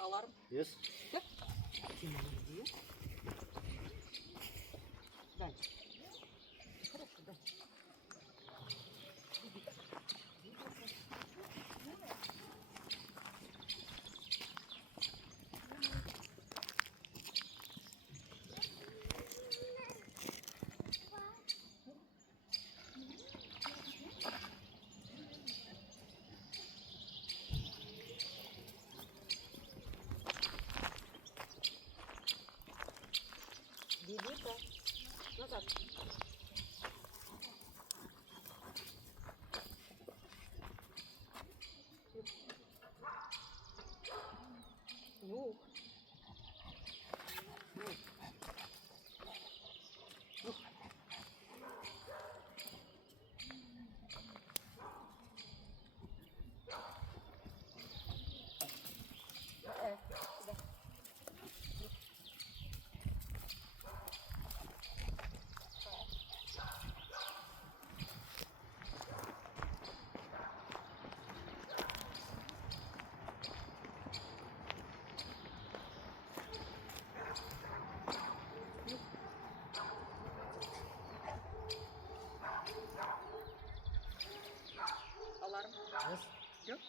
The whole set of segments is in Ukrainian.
Аларм. Есть? Так. Ты молодец. Дальше. Хорошо, дальше. Бибика. Назад. Нюх. Нюх. Нюх. Сюда. Аларм. Есть? Идет?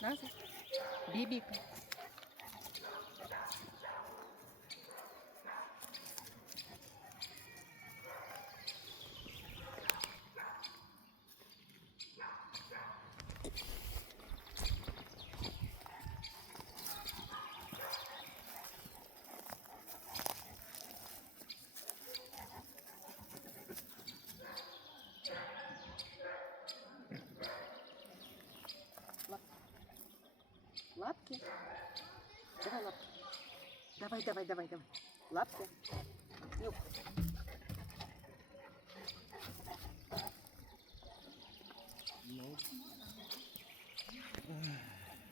Назад. Бибика. Лапки. Давай лапки. Давай, давай, давай, давай. Лапки. Нюх. Ну.